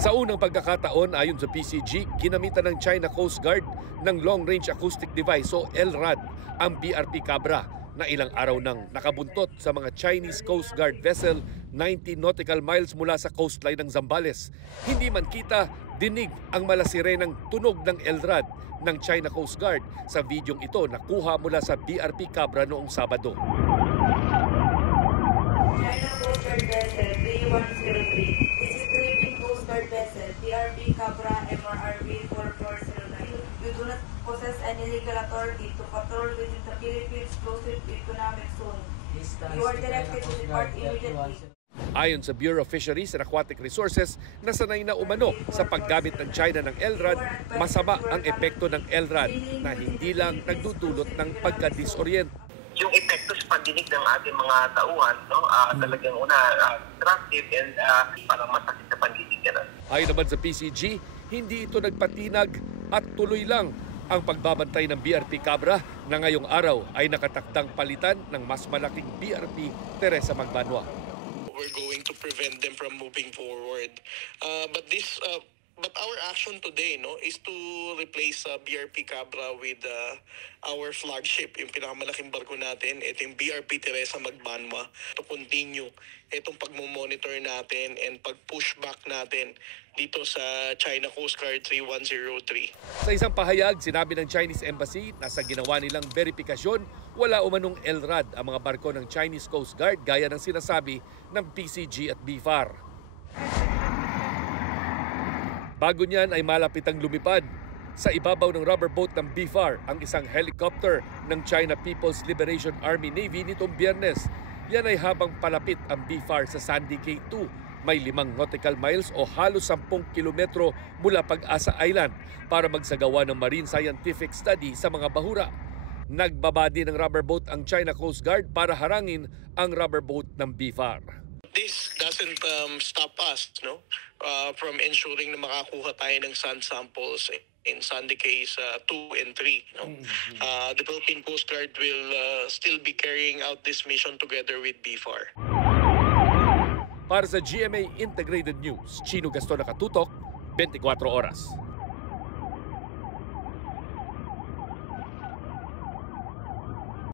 Sa unang pagkakataon, ayon sa PCG, ginamitan ng China Coast Guard ng Long Range Acoustic Device o LRAD ang BRP Cabra na ilang araw nang nakabuntot sa mga Chinese Coast Guard vessel 90 nautical miles mula sa coastline ng Zambales. Hindi man kita, dinig ang malasirenang tunog ng LRAD ng China Coast Guard sa videong ito na kuha mula sa BRP Cabra noong Sabado. China Coast Guard vessel 3103. This is Philippine Coast Guard vessel BRP Cabra MRRB 4409. You do not possess any legal authority to patrol within the Philippines Exclusive Economic Zone. You are directed to depart immediately. Ayon sa Bureau of Fisheries and Aquatic Resources, nasanay na umano sa paggamit ng China ng LRAD, masama ang epekto ng LRAD na hindi lang nagdudulot ng pagka-disorient. Yung epekto sa pandinig ng ating mga tauhan, no, talagang destructive and parang masakit sa pandinig. Ayon naman sa PCG, hindi ito nagpatinag at tuloy lang ang pagbabantay ng BRP Cabra na ngayong araw ay nakatakdang palitan ng mas malaking BRP Teresa Magbanua. We're going to prevent them from moving forward. But our action today, is to replace BRP Cabra with our flagship, yung pinakamalaking barko natin, ito yung BRP Teresa Magbanua, to continue itong pagmomonitor natin and pag-pushback natin dito sa China Coast Guard 3103. Sa isang pahayag, sinabi ng Chinese Embassy na sa ginawa nilang verifikasyon, wala umanong LRAD ang mga barko ng Chinese Coast Guard gaya ng sinasabi ng PCG at BFAR. Bago niyan ay malapitang lumipad sa ibabaw ng rubber boat ng BFAR ang isang helicopter ng China People's Liberation Army Navy nitong Biyernes. Yan ay habang palapit ang BFAR sa Sandy Cay 2. May 5 nautical miles o halos 10 kilometro mula Pag-asa Island para magsagawa ng marine scientific study sa mga bahura. Nagbaba din ng rubber boat ang China Coast Guard para harangin ang rubber boat ng BFAR. This doesn't stop us, from ensuring na makakuha tayo ng sand samples in Sandy Cays 2 and 3. The Philippine Coast Guard will still be carrying out this mission together with BFAR. Para sa GMA Integrated News, Chino Gaston Nakatutok, 24 Oras.